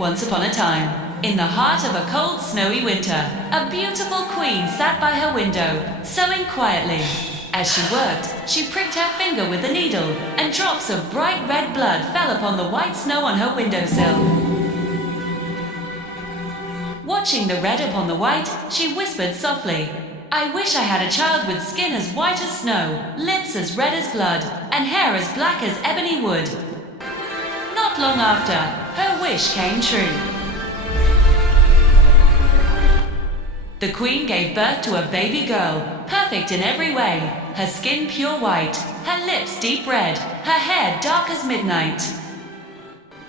Once upon a time, in the heart of a cold, snowy winter, a beautiful queen sat by her window, sewing quietly. As she worked, she pricked her finger with a needle, and drops of bright red blood fell upon the white snow on her windowsill. Watching the red upon the white, she whispered softly, "I wish I had a child with skin as white as snow, lips as red as blood, and hair as black as ebony wood." Not long after, her wish came true. The queen gave birth to a baby girl, perfect in every way, her skin pure white, her lips deep red, her hair dark as midnight.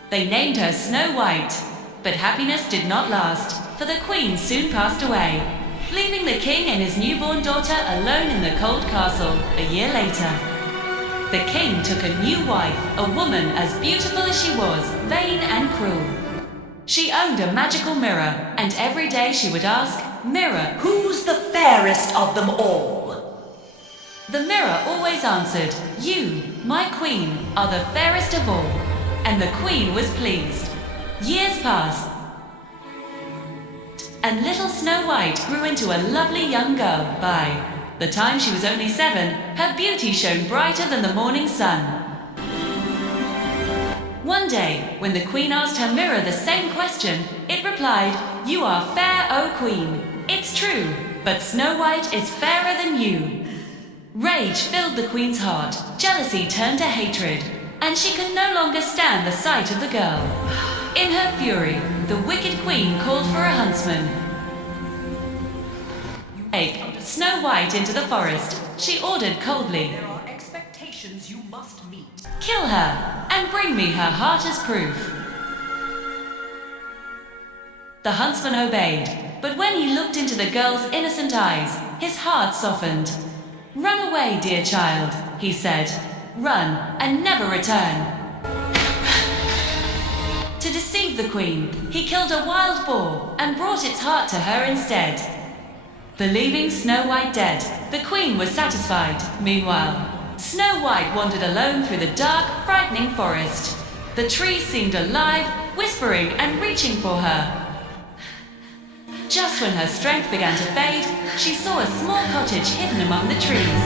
They named her Snow White, but happiness did not last, for the queen soon passed away, leaving the king and his newborn daughter alone in the cold castle a year later. The king took a new wife, a woman as beautiful as she was, vain and cruel. She owned a magical mirror, and every day she would ask, "Mirror, who's the fairest of them all?" The mirror always answered, "You, my queen, are the fairest of all." And the queen was pleased. Years passed, and little Snow White grew into a lovely young girl. By the time she was only 7, her beauty shone brighter than the morning sun. One day, when the queen asked her mirror the same question, it replied, "You are fair, O queen. It's true, but Snow White is fairer than you." Rage filled the queen's heart, jealousy turned to hatred, and she could no longer stand the sight of the girl. In her fury, the wicked queen called for a huntsman. Take Snow White into the forest, she ordered coldly. "There are expectations you must meet. Kill her, and bring me her heart as proof." The huntsman obeyed, but when he looked into the girl's innocent eyes, his heart softened. "Run away, dear child," he said. "Run, and never return." To deceive the queen, he killed a wild boar and brought its heart to her instead. Believing Snow White dead, the queen was satisfied. Meanwhile, Snow White wandered alone through the dark, frightening forest. The trees seemed alive, whispering and reaching for her. Just when her strength began to fade, she saw a small cottage hidden among the trees.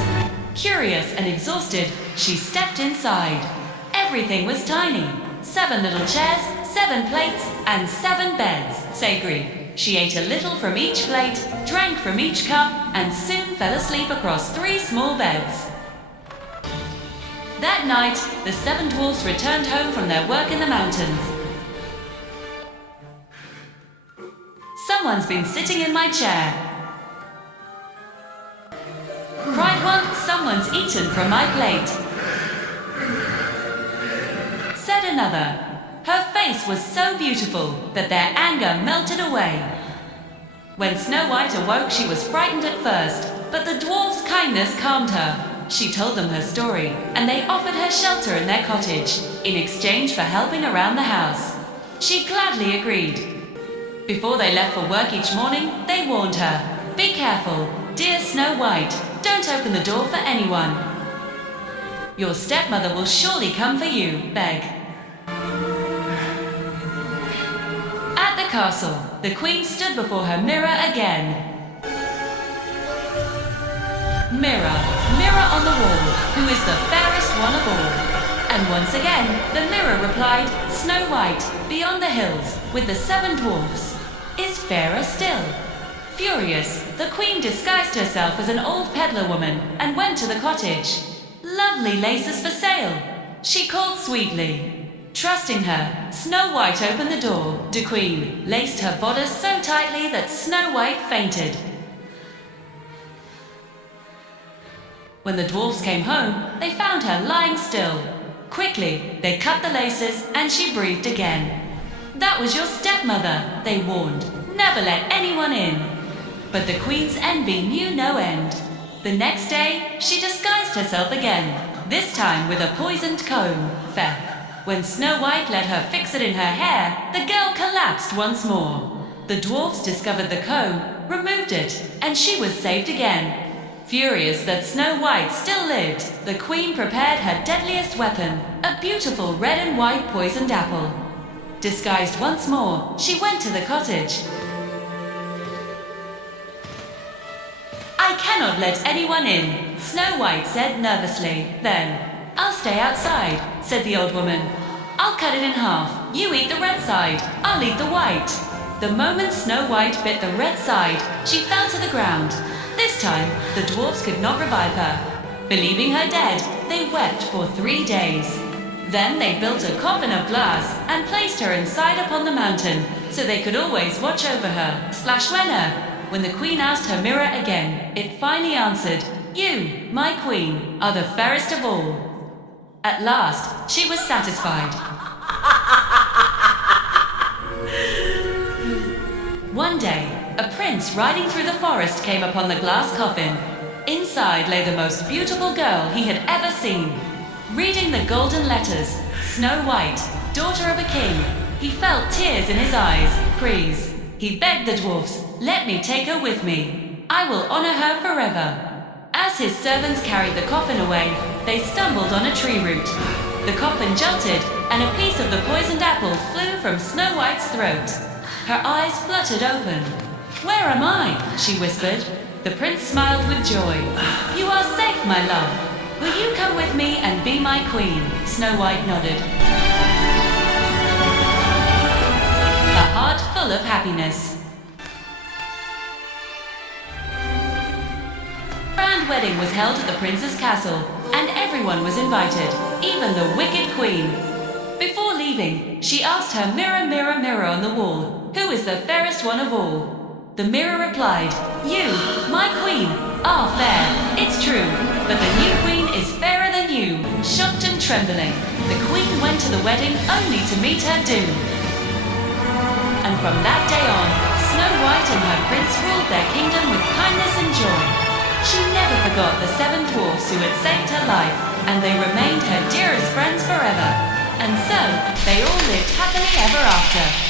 Curious and exhausted, she stepped inside. Everything was tiny. 7 little chairs, 7 plates, and 7 beds, savory. She ate a little from each plate, drank from each cup, and soon fell asleep across 3 small beds. That night, the 7 dwarfs returned home from their work in the mountains. "Someone's been sitting in my chair," cried one. "Someone's eaten from my plate," said another. Her face was so beautiful that their anger melted away. When Snow White awoke, she was frightened at first, but the dwarfs' kindness calmed her. She told them her story, and they offered her shelter in their cottage, in exchange for helping around the house. She gladly agreed. Before they left for work each morning, they warned her, "Be careful, dear Snow White, don't open the door for anyone. Your stepmother will surely come for you, beg." At the castle, the queen stood before her mirror again. "Mirror, mirror on the wall, who is the fairest one of all?" And once again, the mirror replied, "Snow White, beyond the hills, with the 7 dwarfs, is fairer still." Furious, the queen disguised herself as an old peddler woman and went to the cottage. "Lovely laces for sale," she called sweetly. Trusting her, Snow White opened the door. The queen laced her bodice so tightly that Snow White fainted. When the dwarfs came home, they found her lying still. Quickly, they cut the laces and she breathed again. "That was your stepmother," they warned. "Never let anyone in." But the queen's envy knew no end. The next day, she disguised herself again, this time with a poisoned comb. When Snow White let her fix it in her hair, the girl collapsed once more. The dwarfs discovered the comb, removed it, and she was saved again. Furious that Snow White still lived, the queen prepared her deadliest weapon, a beautiful red and white poisoned apple. Disguised once more, she went to the cottage. I cannot let anyone in, Snow White said nervously. Then, I'll stay outside, said the old woman. I'll cut it in half. You eat the red side, I'll eat the white. The moment Snow White bit the red side, she fell to the ground. This time, the dwarfs could not revive her. Believing her dead, they wept for 3 days. Then they built a coffin of glass and placed her inside upon the mountain, so they could always watch over her. When the queen asked her mirror again, it finally answered, You, my queen, are the fairest of all. At last, she was satisfied. One day, a prince riding through the forest came upon the glass coffin. Inside lay the most beautiful girl he had ever seen. Reading the golden letters, Snow White, daughter of a king, he felt tears in his eyes. Please, he begged the dwarfs, let me take her with me. I will honor her forever. As his servants carried the coffin away, they stumbled on a tree root. The coffin jolted, and a piece of the poisoned apple flew from Snow White's throat. Her eyes fluttered open. Where am I? She whispered. The prince smiled with joy. You are safe, my love. Will you come with me and be my queen? Snow White nodded. A heart full of happiness. A grand wedding was held at the prince's castle, and everyone was invited, even the wicked queen. Before leaving, she asked her mirror, mirror, mirror on the wall, who is the fairest one of all? The mirror replied, You, my queen, are fair, it's true, but the new queen is fairer than you. Shocked and trembling, the queen went to the wedding only to meet her doom. And from that day on, Snow White and her prince ruled their kingdom with kindness and joy. She never forgot the 7 dwarfs who had saved her life, and they remained her dearest friends forever. And so, they all lived happily ever after.